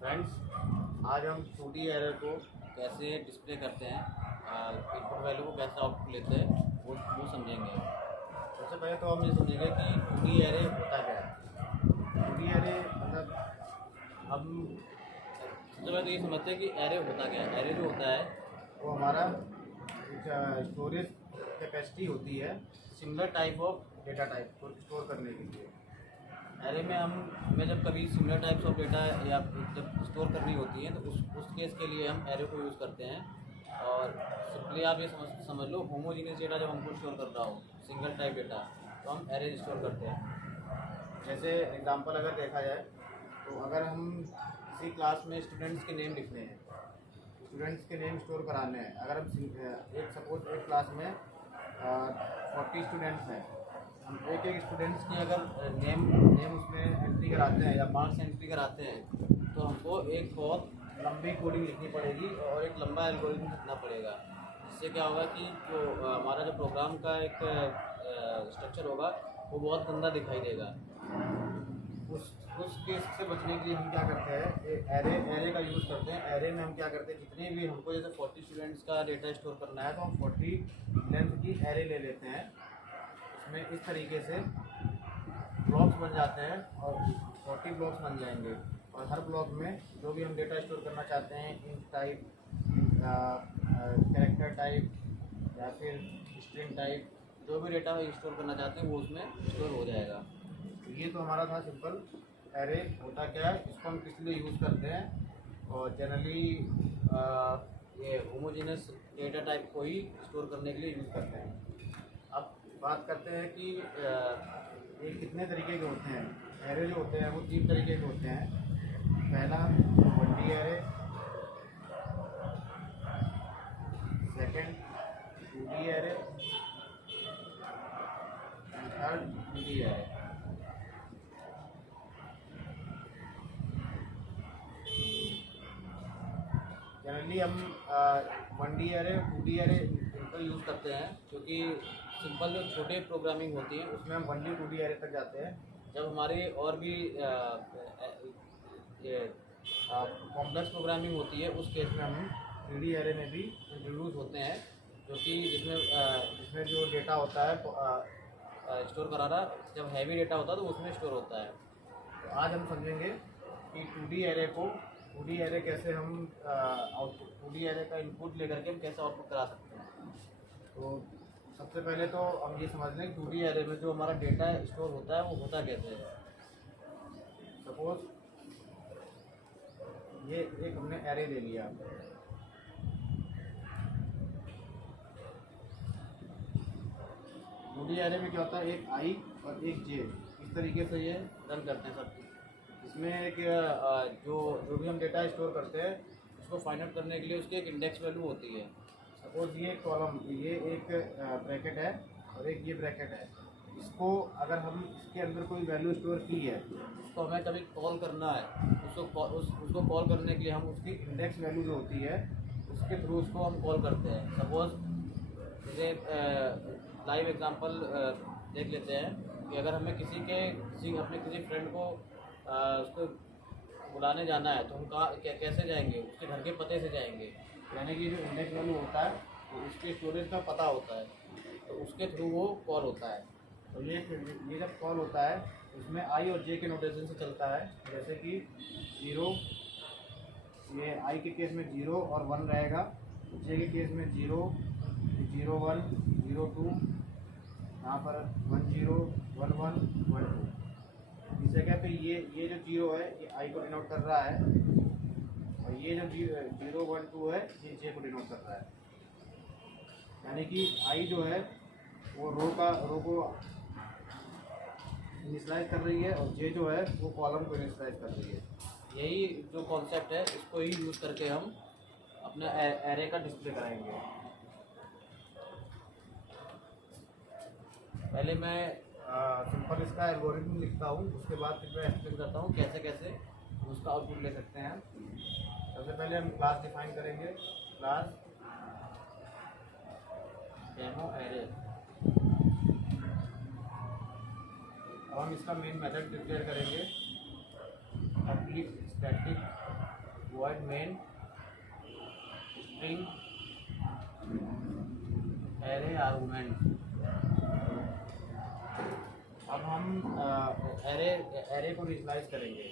Friends, आज हम 2D error को कैसे डिस्प्ले करते हैं, इनपुट वैल्यू को कैसे आउटपुट लेते हैं वो समझेंगे। सबसे पहले तो हम ये समझेंगे कि 2D एरे होता क्या है। 2D एरे मतलब हम सबसे पहले तो ये समझते हैं कि एरे होता क्या है। एरे जो होता है वो हमारा स्टोरेज कैपेसिटी होती है similar type of data type को स्टोर करने के लिए। एरे में हमें जब कभी सिमिलर टाइप्स ऑफ डेटा या जब स्टोर करनी होती है तो उस केस के लिए हम एरे को यूज़ करते हैं। और सिंपली आप ये समझ लो, होमोजीनियस डेटा जब हमको स्टोर करना हो, सिंगल टाइप डेटा, तो हम एरे स्टोर करते हैं। जैसे एग्जांपल अगर देखा जाए तो अगर हम किसी क्लास में स्टूडेंट्स के नेम लिखने हैं, स्टूडेंट्स के नेम स्टोर कराने हैं। अगर हम एक सपोज एक क्लास में 40 स्टूडेंट्स हैं, हम एक एक स्टूडेंट्स की अगर नेम उसमें एंट्री कराते हैं या मार्क्स एंट्री कराते हैं तो हमको एक बहुत लंबी कोडिंग लिखनी पड़ेगी और एक लंबा एल्गोरिथम लिखना पड़ेगा। इससे क्या होगा कि जो हमारा जो प्रोग्राम का एक स्ट्रक्चर होगा वो बहुत गंदा दिखाई देगा। उस केस से बचने के लिए हम क्या करते हैं, एरे का यूज़ करते हैं। एरे में हम क्या करते हैं, जितने भी हमको जैसे 40 स्टूडेंट्स का डेटा स्टोर करना है तो हम 40 लेंथ की एरे ले लेते हैं। इसमें इस तरीके से ब्लॉक्स बन जाते हैं और 40 ब्लॉक्स बन जाएंगे। और हर ब्लॉक में जो भी हम डेटा स्टोर करना चाहते हैं, इंट टाइप, कैरेक्टर टाइप या फिर स्ट्रिंग टाइप, जो भी डेटा स्टोर करना चाहते हैं वो उसमें स्टोर हो जाएगा। तो ये तो हमारा था सिंपल एरे होता क्या है, इसको हम किस लिए यूज़ करते हैं। और जनरली ये होमोजेनस डेटा टाइप को ही स्टोर करने के लिए यूज़ करते हैं। अब बात करते हैं कि ये कितने तरीके के होते हैं। एरे जो होते हैं वो 3 तरीके के होते हैं। पहला 1D array, second 2D array and third 3D array. Generally हम 1D एरे 2D एरे इनका यूज़ करते हैं क्योंकि सिंपल जो छोटे प्रोग्रामिंग होती है उसमें हम 1D 2D एरे तक जाते हैं। जब हमारे और भी कॉम्प्लेक्स प्रोग्रामिंग होती है उस केस में हम 3D एरे में भी इंट्रोड्यूस होते हैं, जो कि जिसमें जो डेटा होता है स्टोर कराना, जब हैवी डेटा होता है तो उसमें स्टोर होता है। तो आज हम समझेंगे कि 2D एरे को 2D एरे कैसे हम आउटपुट 2D एरे का इनपुट लेकर के हम कैसे आउटपुट करा सकते हैं। तो सबसे पहले तो हम ये समझ लें कि 2D एरे में जो हमारा डेटा स्टोर होता है वो होता कैसे है। सपोज ये एक हमने एरे ले लिया, टूडी एरे में क्या होता है, एक आई और एक जे, इस तरीके से ये रन करते हैं सब कुछ। इसमें एक जो भी हम डेटा स्टोर करते हैं उसको फाइंड आउट करने के लिए उसकी एक इंडेक्स वैल्यू होती है। सपोज ये कॉलम, ये एक ब्रैकेट है और एक ये ब्रैकेट है। इसको अगर हम इसके अंदर कोई वैल्यू स्टोर की है, उसको हमें कभी कॉल करना है, उसको कॉल करने के लिए हम उसकी इंडेक्स वैल्यू जो होती है उसके थ्रू उसको हम कॉल करते हैं। सपोज जैसे लाइव एग्जांपल देख लेते हैं कि अगर हमें अपने किसी फ्रेंड को उसको बुलाने जाना है तो हम कैसे जाएंगे, उसके घर के पते से जाएंगे। यानी कि जो इंडेक्स वैल्यू होता है तो उसके स्टोरेज का पता होता है, तो उसके थ्रू वो कॉल होता है। तो ये जब कॉल होता है उसमें आई और जे के नोटेशन से चलता है। जैसे कि 0, ये आई के केस में 0 और 1 रहेगा, जे के केस में 0, 0 1 0 2, यहाँ पर 1 0 1 1 1 2। इस जगह पे ये जो 0 है ये आई को डिनोट कर रहा है और ये जो 0 1 2 है ये जे को डिनोट कर रहा है। यानी कि आई जो है वो रो को इनिशियलाइज कर रही है और जे जो है वो कॉलम को इनिशियलाइज कर रही है। यही जो कॉन्सेप्ट है इसको ही यूज़ करके हम अपना एरे का डिस्प्ले कराएंगे। पहले मैं सिंपल इसका एल्गोरिथम लिखता हूँ, उसके बाद फिर मैं एक्सप्लेन करता हूँ कैसे कैसे उसका आउटपुट ले सकते हैं। सबसे पहले हम क्लास डिफाइन करेंगे, क्लास डेमो एरे। अब हम इसका मेन मेथड डिक्लेयर करेंगे, public static void main string array argument। अब हम एरे को इनिशियलाइज करेंगे।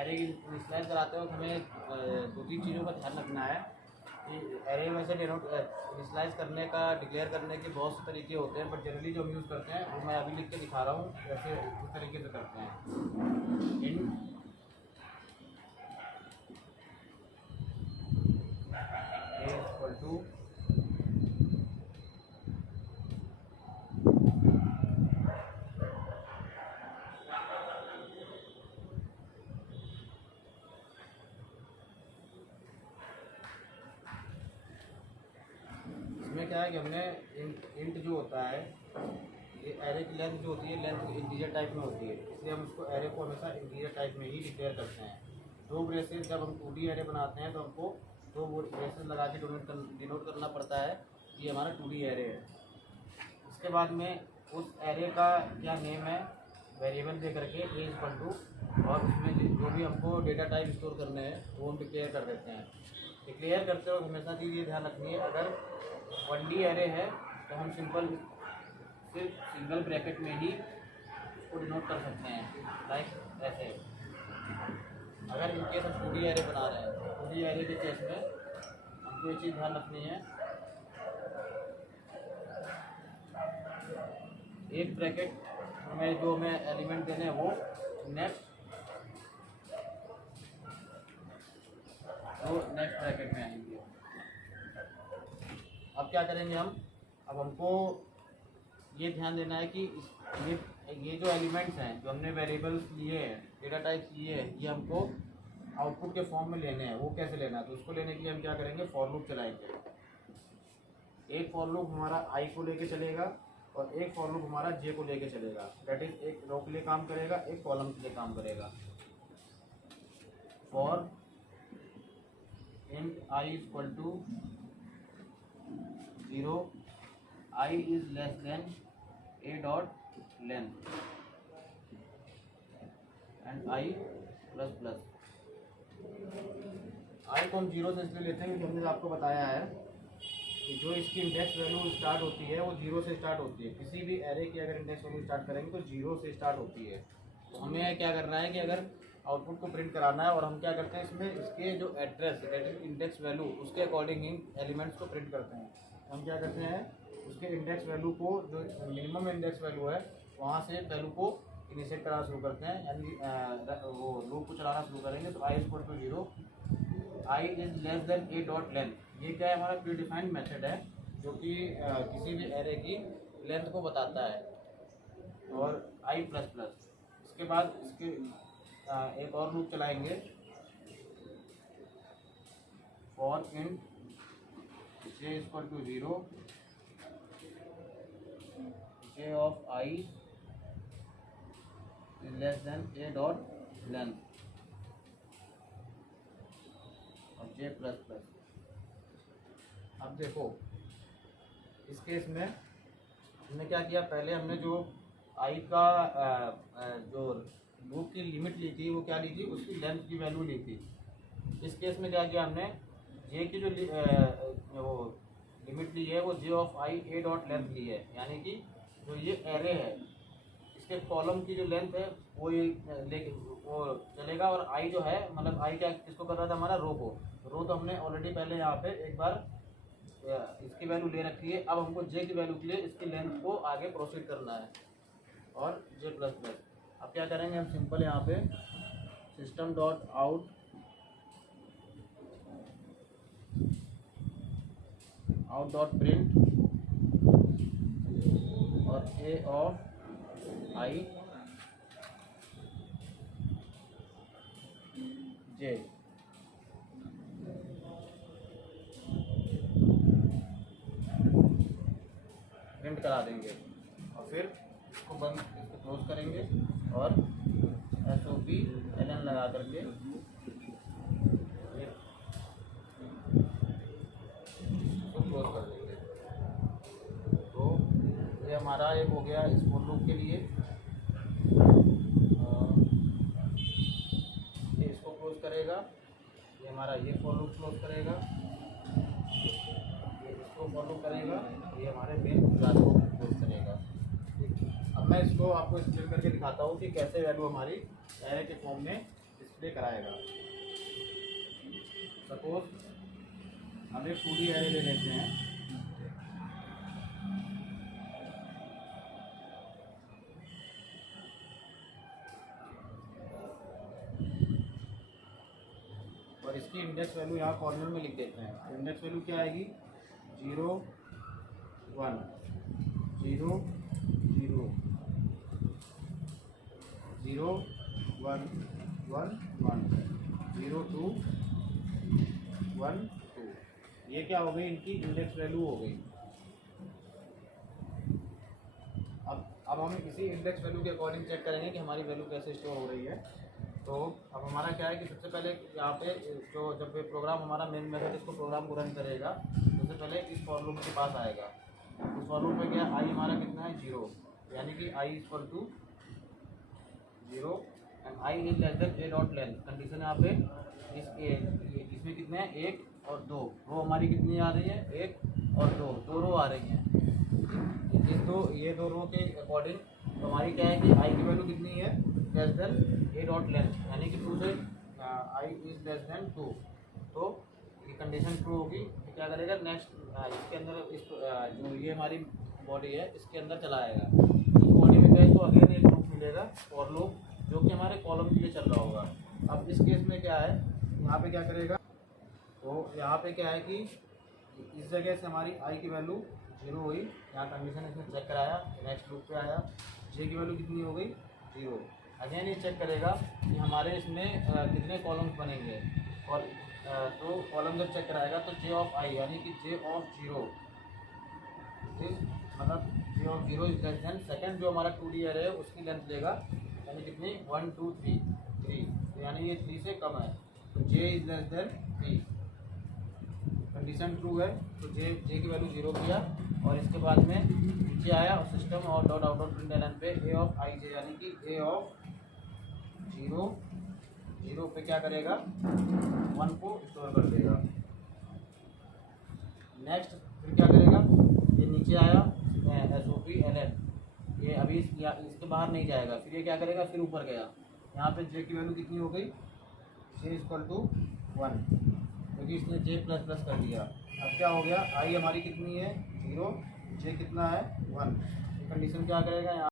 एरे की इनिशियलाइज कराते वक्त हमें दो तीन चीज़ों का ध्यान रखना है कि एरे वैसे इनिशियलाइज करने का, डिक्लेयर करने के बहुत से तरीके होते हैं, बट जनरली जो हम यूज़ करते हैं वो मैं अभी लिख के दिखा रहा हूँ, वैसे इस तरीके से करते हैं। इन इक्वल टू इसमें क्या है कि हमने इंट जो होता है, ये एरे की लेंथ जो होती है, लेंथ इंटीजर टाइप में होती है, इसलिए हम उसको एरे को हमेशा इंटीजर टाइप में ही डिक्लेयर करते हैं। दो ब्रेसेस जब हम 2D एरे बनाते हैं तो हमको दो ब्रेसेस लगा के डिनोट करना पड़ता है कि हमारा 2D एरे है। उसके बाद में उस एरे का क्या नेम है वेरिएबल दे करके ए इक्वल टू, और उसमें जो भी हमको डेटा टाइप स्टोर करने हैं वो हम डिक्लेयर कर देते हैं। डिक्लेयर करते वक्त हमेशा चीज़ ये ध्यान रखनी है, अगर 1D एरे है तो हम सिर्फ सिंगल ब्रैकेट में ही उसको डिनोट कर सकते हैं, लाइक ऐसे। अगर इनकेस हम 2D एरे बना रहे हैं, 2D एरे के केस में हमको ये चीज़ ध्यान रखनी है, एक ब्रैकेट में जो हमें एलिमेंट देने हैं वो नेक्स्ट ब्रैकेट में आएंगे। अब क्या करेंगे हम, अब हमको ये ध्यान देना है कि ये जो एलिमेंट्स हैं जो हमने वेरिएबल्स लिए हैं, डेटा टाइप्स लिए हैं, ये हमको आउटपुट के फॉर्म में लेने हैं। वो कैसे लेना है, तो उसको लेने के लिए हम क्या करेंगे, फॉर लूप चलाएंगे। एक फॉर लूप हमारा आई को लेके चलेगा और एक फॉर लूप हमारा जे को लेके चलेगा। दैट इज एक रो के लिए काम करेगा, एक कॉलम के लिए काम करेगा। For int I equal to 0, I is less than a dot length and I plus plus. I को हम 0 से इसलिए लेते हैं क्योंकि हमने आपको बताया है कि जो इसकी इंडेक्स वैल्यू स्टार्ट होती है वो 0 से स्टार्ट होती है। किसी भी एरे की अगर इंडेक्स वैल्यू स्टार्ट करेंगे तो 0 से स्टार्ट होती है। तो हमें क्या करना है कि अगर आउटपुट को प्रिंट कराना है, और हम क्या करते हैं इसमें इसके जो एड्रेस इंडेक्स वैल्यू उसके अकॉर्डिंग ही एलिमेंट्स को प्रिंट करते हैं। हम क्या करते हैं, उसके इंडेक्स वैल्यू को, जो मिनिमम इंडेक्स वैल्यू है वहाँ से वैल्यू को इनिशिएट कराना शुरू करते हैं, यानी वो लूप को चलाना शुरू करेंगे। तो I equal to 0, I is less than A dot length. ये क्या है, हमारा प्री डिफाइंड मेथड है जो कि किसी भी एरे की लेंथ को बताता है। और आई प्लस प्लस, इसके बाद इसके एक और लूप चलाएंगे, for int j equal to 0, j of i is less than A dot length और जे प्लस प्लस। अब देखो इस केस में हमने क्या किया, पहले हमने जो आई का जो लूप की लिमिट ली थी वो क्या ली थी, उसकी लेंथ की वैल्यू ली थी। इस केस में क्या किया हमने, जे की जो वो लिमिट ली है वो J of I A dot length ली है, यानी कि जो ये एरे है इसके कॉलम की जो लेंथ है वो वो चलेगा। और आई जो है, मतलब आई क्या किसको कर रहा था, हमारा रो को। रो तो हमने ऑलरेडी पहले यहाँ पे एक बार इसकी वैल्यू ले रखी है। अब हमको जे की वैल्यू के लिए इसकी लेंथ को आगे प्रोसीड करना है, और जे प्लस प्लस। अब क्या करेंगे हम, सिंपल यहाँ पे system dot out dot print और ए ऑफ आई जे, प्रिंट करा देंगे और फिर इसको बंद, इसको क्लोज करेंगे और SOP ln लगा करके इसको क्लोज कर देंगे। तो ये हमारा एक हो गया इस फॉर लूप के लिए। ये इसको क्लोज करेगा ये हमारा ये फॉर लूप क्लोज करेगा, ये इसको फॉलो करेगा, ये हमारे मेन क्लास को क्लोज करेगा। अब मैं इसको आपको एक्सप्लेन करके दिखाता हूँ कि कैसे वैल्यू हमारी एरे के फॉर्म में डिस्प्ले कराएगा। सपोज हम एक 2D एरे ले लेते हैं। और इसकी इंडेक्स वैल्यू यहाँ कॉर्नर में लिख देते हैं। इंडेक्स वैल्यू क्या आएगी? 0 1 0 0 0 1 1 1 0 2 1 2। ये क्या हो गई? इनकी इंडेक्स वैल्यू हो गई। अब हम किसी इंडेक्स वैल्यू के अकॉर्डिंग चेक करेंगे कि हमारी वैल्यू कैसे स्टोर हो रही है। तो अब हमारा क्या है कि सबसे पहले यहाँ पे जो जब ये प्रोग्राम हमारा मेन मेथड इसको प्रोग्राम को रन करेगा, सबसे पहले इस फॉर लूप के पास आएगा। उस फॉर लूप में क्या आई हमारा कितना है? 0, यानी कि I equal to 0 and I is less than A dot length. Condition यहाँ पे इसमें कितने हैं? 1 और 2। रो हमारी कितनी आ रही है? 1 और 2 रो आ रही हैं। ये दो रो के अकॉर्डिंग तो हमारी क्या है कि आई की वैल्यू कितनी है? लेस देन ए डॉट लेंथ, यानी कि 2 से आई इज लेस देन 2। तो ये कंडीशन ट्रू होगी तो क्या करेगा? नेक्स्ट इसके अंदर इस जो ये हमारी बॉडी है इसके अंदर चला आएगा। इस बॉडी में गए तो अगेन एक लूप मिलेगा फॉर लूप, जो कि हमारे कॉलम के लिए चल रहा होगा। अब इस केस में क्या है, यहाँ पे क्या करेगा? तो यहाँ पे क्या है कि इस जगह से हमारी आई की वैल्यू 0 हुई, यहाँ कंडीशन इसने चेक कराया, नेक्स्ट लूप पे आया, जे की वैल्यू कितनी हो गई? 0। अगेन ये चेक करेगा कि हमारे इसमें कितने कॉलम्स बनेंगे, और तो कॉलम जब चेक कराएगा तो जे ऑफ आई यानी कि जे ऑफ 0 मतलब J of 0 is less than second जो हमारा 2D एरे है उसकी लेंथ लेगा, यानी कितनी? 1 2 3 तो यानी ये 3 से कम है, तो J is less than 3। Condition true है तो जे की वैल्यू 0 किया, और इसके बाद में नीचे आया और सिस्टम और डॉट आउट ऑफ प्रिंट पे ए ऑफ आई जे यानी कि ए ऑफ 0 पे क्या करेगा? 1 को स्टोर कर देगा। नेक्स्ट फिर क्या करेगा? ये नीचे आया SOP LN, ये अभी इसके बाहर नहीं जाएगा। फिर ये क्या करेगा? फिर ऊपर गया, यहाँ पे जे की वैल्यू कितनी हो गई? जे इक्वल टू 1, क्योंकि इसने जे प्लस प्लस कर दिया। अब क्या हो गया? आई हमारी कितनी है? 0, जे कितना है? 1। कंडीशन क्या करेगा? यहाँ